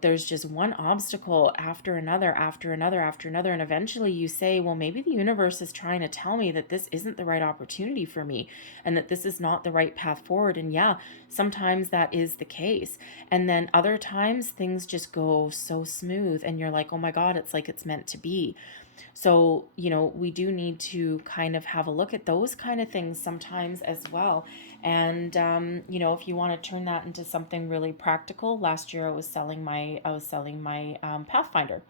there's just one obstacle after another, and eventually you say, well, maybe the universe is trying to tell me that this isn't the right opportunity for me and that this is not the right path forward. And yeah, sometimes that is the case. And then other times things just go so smooth and you're like, oh my God, it's like it's meant to be. So, we do need to kind of have a look at those kind of things sometimes as well. And, if you want to turn that into something really practical, last year I was selling my Pathfinder,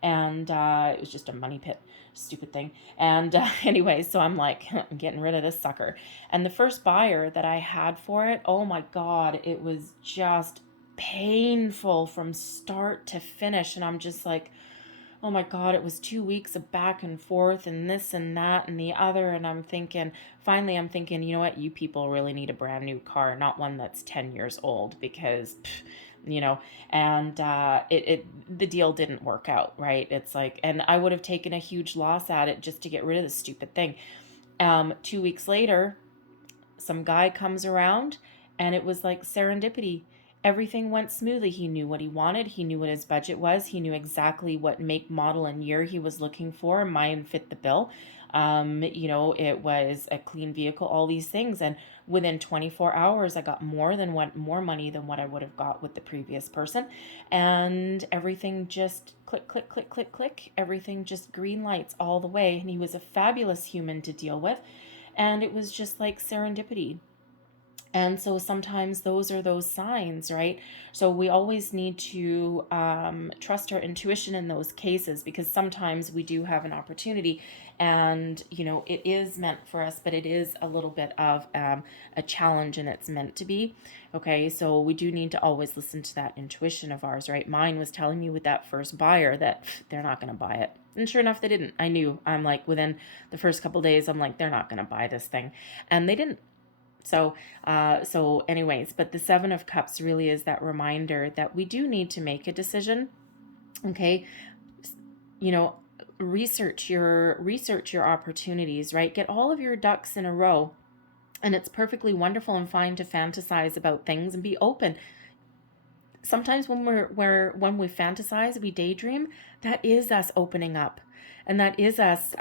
and it was just a money pit. Stupid thing. And anyway, so I'm like, I'm getting rid of this sucker. And the first buyer that I had for it, oh my God, it was just painful from start to finish. And I'm just like, oh my God, it was 2 weeks of back and forth and this and that and the other. And finally, I'm thinking, you know what? You people really need a brand new car, not one that's 10 years old, because, and the deal didn't work out, right? It's like, and I would have taken a huge loss at it just to get rid of this stupid thing. 2 weeks later, some guy comes around, and it was like serendipity. Everything went smoothly. He knew what he wanted. He knew what his budget was. He knew exactly what make, model, and year he was looking for. Mine fit the bill. It was a clean vehicle, all these things. And within 24 hours, I got more money than what I would have got with the previous person. And everything just click, click, click, click, click. Everything just green lights all the way. And he was a fabulous human to deal with. And it was just like serendipity. And so sometimes those are those signs, right? So we always need to trust our intuition in those cases, because sometimes we do have an opportunity and, it is meant for us, but it is a little bit of a challenge, and it's meant to be. Okay, so we do need to always listen to that intuition of ours, right? Mine was telling me with that first buyer that they're not going to buy it. And sure enough, they didn't. I knew. I'm like, within the first couple of days, I'm like, they're not going to buy this thing. And they didn't. So anyways, but the Seven of Cups really is that reminder that we do need to make a decision. Okay. Research your opportunities, right? Get all of your ducks in a row. And it's perfectly wonderful and fine to fantasize about things and be open. Sometimes when we fantasize, we daydream, that is us opening up. And that is us,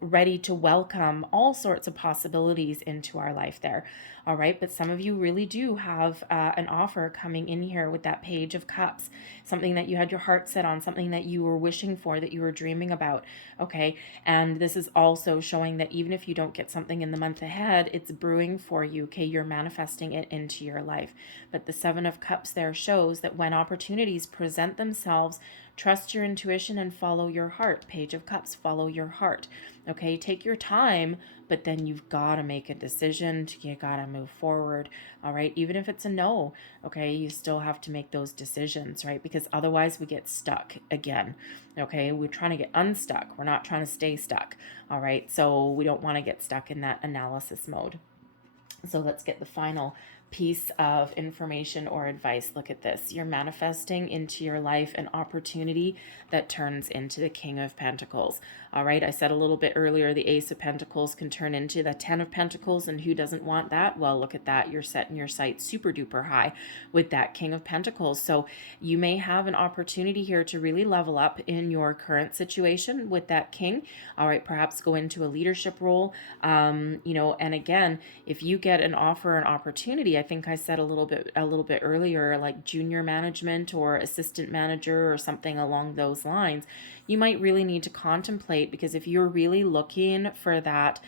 ready to welcome all sorts of possibilities into our life there. All right. But some of you really do have an offer coming in here with that Page of Cups, something that you had your heart set on, something that you were wishing for, that you were dreaming about. Okay. And this is also showing that even if you don't get something in the month ahead, it's brewing for you. Okay. You're manifesting it into your life. But the Seven of Cups there shows that when opportunities present themselves, trust your intuition and follow your heart. Page of Cups, follow your heart. Okay, take your time, but then you've got to make a decision. You got to move forward. All right, even if it's a no, okay, you still have to make those decisions, right? Because otherwise we get stuck again. Okay, we're trying to get unstuck. We're not trying to stay stuck. All right, so we don't want to get stuck in that analysis mode. So let's get the final piece of information or advice. Look at this. You're manifesting into your life an opportunity that turns into the King of Pentacles. All right. I said a little bit earlier, the Ace of Pentacles can turn into the 10 of Pentacles. And who doesn't want that? Well, look at that. You're setting your sights super duper high with that King of Pentacles. So you may have an opportunity here to really level up in your current situation with that King. All right. Perhaps go into a leadership role. And again, if you get an offer, an opportunity, I think I said a little bit earlier, like junior management or assistant manager or something along those lines, you might really need to contemplate, because if you're really looking for that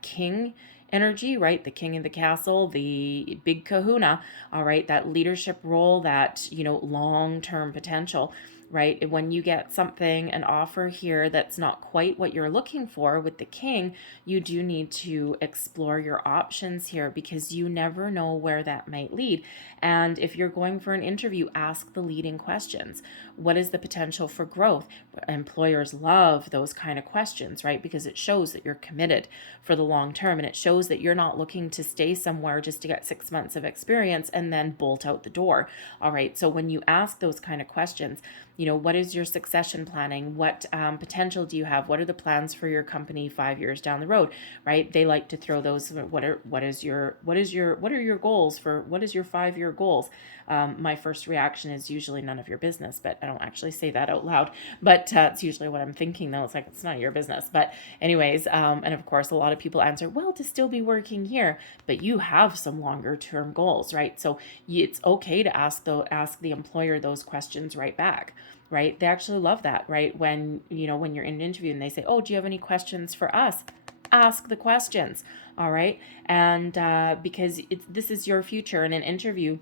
king energy, right? The king of the castle, the big kahuna, all right, that leadership role, that, long-term potential, right? When you get something, an offer here that's not quite what you're looking for with the king, you do need to explore your options here, because you never know where that might lead. And if you're going for an interview, ask the leading questions. What is the potential for growth? Employers love those kind of questions, right? Because it shows that you're committed for the long term, and it shows that you're not looking to stay somewhere just to get 6 months of experience and then bolt out the door. All right. So when you ask those kind of questions, what is your succession planning? What potential do you have? What are the plans for your company 5 years down the road, right? They like to throw those, what are your goals for, what is your 5-year goals? My first reaction is usually none of your business, but I don't actually say that out loud, but it's usually what I'm thinking though. It's like, it's none of your business. But anyways, and of course, a lot of people answer, well, to still be working here, but you have some longer term goals, right? So it's okay to ask the employer those questions right back. Right? They actually love that, right? When you're in an interview and they say, oh, do you have any questions for us? Ask the questions. All right. And because this is your future in an interview,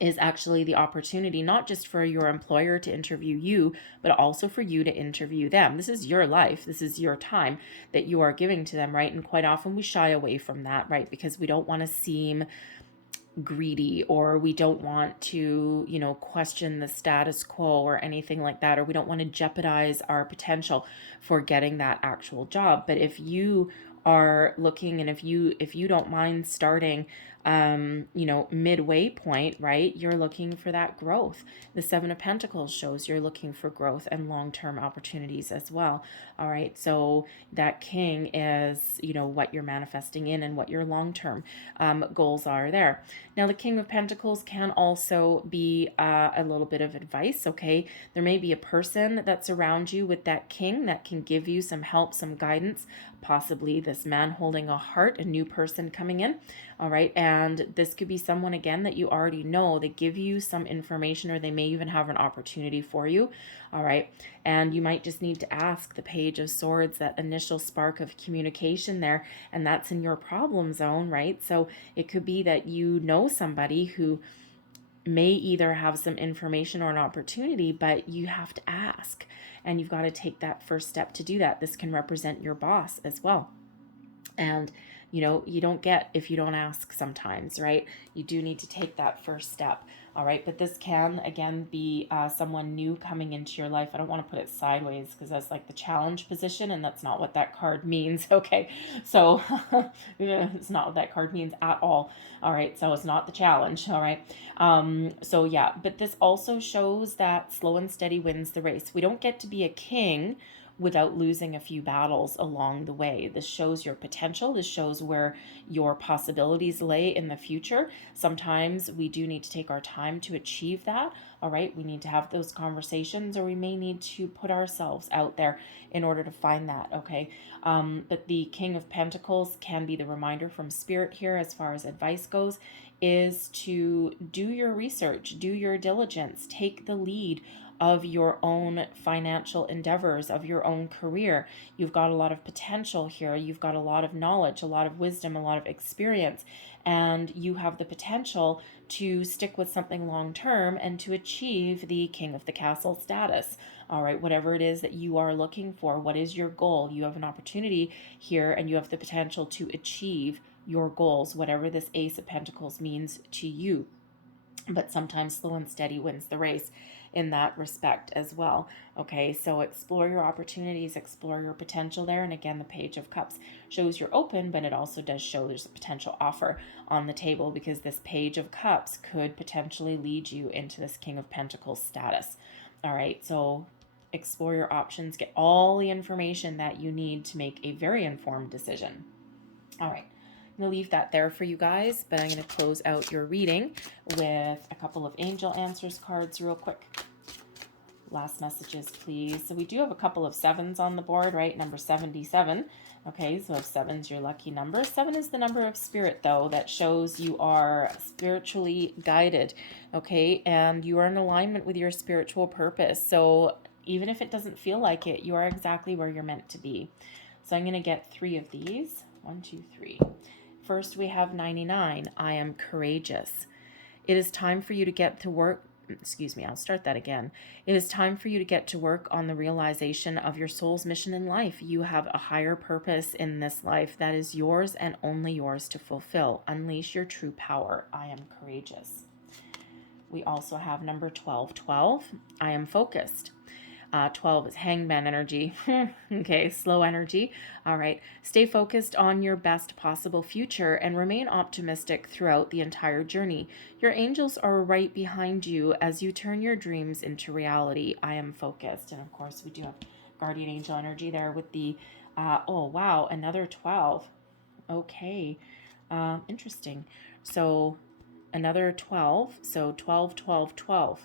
is actually the opportunity, not just for your employer to interview you, but also for you to interview them. This is your life. This is your time that you are giving to them, right? And quite often we shy away from that, right? Because we don't want to seem greedy, or we don't want to, question the status quo or anything like that, or we don't want to jeopardize our potential for getting that actual job. But if you are looking, and if you don't mind starting midway point, right, you're looking for that growth. The Seven of Pentacles shows you're looking for growth and long-term opportunities as well. All right, so that king is what you're manifesting in and what your long-term goals are there. Now the King of Pentacles can also be a little bit of advice. Okay, there may be a person that's around you with that king that can give you some help, some guidance, possibly this man holding a heart, a new person coming in. All right, and this could be someone, again, that you already know. They give you some information, or they may even have an opportunity for you. All right, and you might just need to ask the Page of Swords, that initial spark of communication there, and that's in your problem zone, right? So it could be that you know somebody who may either have some information or an opportunity, but you have to ask, and you've got to take that first step to do that. This can represent your boss as well. And you don't get if you don't ask sometimes, right? You do need to take that first step. All right, but this can, again, be someone new coming into your life. I don't want to put it sideways because that's like the challenge position, and that's not what that card means. Okay, so it's not what that card means at all. All right, so it's not the challenge. All right, so yeah, but this also shows that slow and steady wins the race. We don't get to be a king without losing a few battles along the way. This shows your potential. This shows where your possibilities lay in the future. Sometimes we do need to take our time to achieve that. All right, we need to have those conversations, or we may need to put ourselves out there in order to find that. Okay, but the King of Pentacles can be the reminder from Spirit here, as far as advice goes, is to do your research, do your diligence, take the lead of your own financial endeavors, of your own career. You've got a lot of potential here. You've got a lot of knowledge, a lot of wisdom, a lot of experience, and you have the potential to stick with something long term and to achieve the King of the Castle status. All right, whatever it is that you are looking for, what is your goal? You have an opportunity here, and you have the potential to achieve your goals, whatever this Ace of Pentacles means to you. But sometimes slow and steady wins the race in that respect as well. Okay, so explore your opportunities, explore your potential there. And again, the Page of Cups shows you're open, but it also does show there's a potential offer on the table, because this Page of Cups could potentially lead you into this King of Pentacles status. All right, so explore your options, get all the information that you need to make a very informed decision. All right. I'm going to leave that there for you guys, but I'm going to close out your reading with a couple of angel answers cards real quick. Last messages, please. So we do have a couple of sevens on the board, right? Number 77. Okay, so if 7's your lucky number. 7 is the number of spirit, though, that shows you are spiritually guided, okay? And you are in alignment with your spiritual purpose. So even if it doesn't feel like it, you are exactly where you're meant to be. So I'm going to get 3 of these. 1, 2, 3. First, we have 99. I am courageous. It is time for you to get to work. Excuse me, I'll start that again. It is time for you to get to work on the realization of your soul's mission in life. You have a higher purpose in this life that is yours and only yours to fulfill. Unleash your true power. I am courageous. We also have number 12. 12, I am focused. 12 is hangman energy. Okay, slow energy. All right. Stay focused on your best possible future and remain optimistic throughout the entire journey. Your angels are right behind you as you turn your dreams into reality. I am focused. And of course, we do have guardian angel energy there with the, oh, wow, another 12. Okay. Interesting. So another 12. So 12, 12, 12.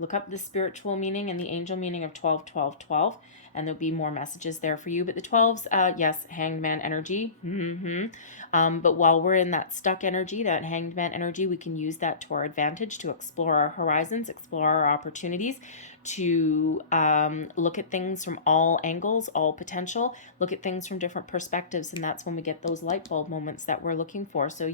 Look up the spiritual meaning and the angel meaning of 12, 12, 12, and there'll be more messages there for you. But the 12s, yes, hanged man energy. But while we're in that stuck energy, that hanged man energy, we can use that to our advantage to explore our horizons, explore our opportunities, to look at things from all angles, all potential, look at things from different perspectives, and that's when we get those light bulb moments that we're looking for. So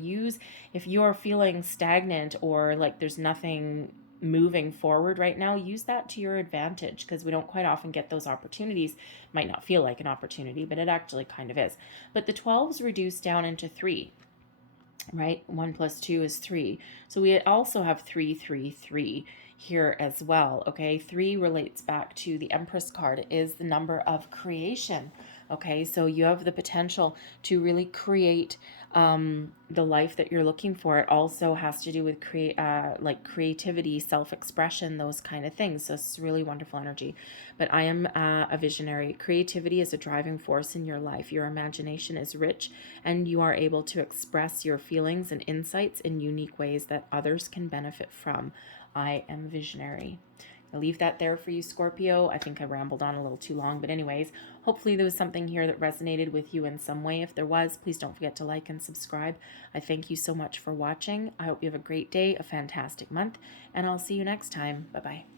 if you're feeling stagnant or like there's nothing moving forward right now, use that to your advantage, because we don't quite often get those opportunities. Might not feel like an opportunity, but it actually kind of is. But the 12s reduce down into 3, right? 1 plus 2 is 3. So we also have 3, 3, 3 here as well. Okay, 3 relates back to the Empress card. It is the number of creation. Okay, so you have the potential to really create the life that you're looking for. It also has to do with like creativity, self-expression, those kind of things. So it's really wonderful energy. But I am a visionary. Creativity is a driving force in your life. Your imagination is rich, and you are able to express your feelings and insights in unique ways that others can benefit from. I am visionary. I'll leave that there for you, Scorpio. I think I rambled on a little too long, but anyways, hopefully there was something here that resonated with you in some way. If there was, please don't forget to like and subscribe. I thank you so much for watching. I hope you have a great day, a fantastic month, and I'll see you next time. Bye-bye.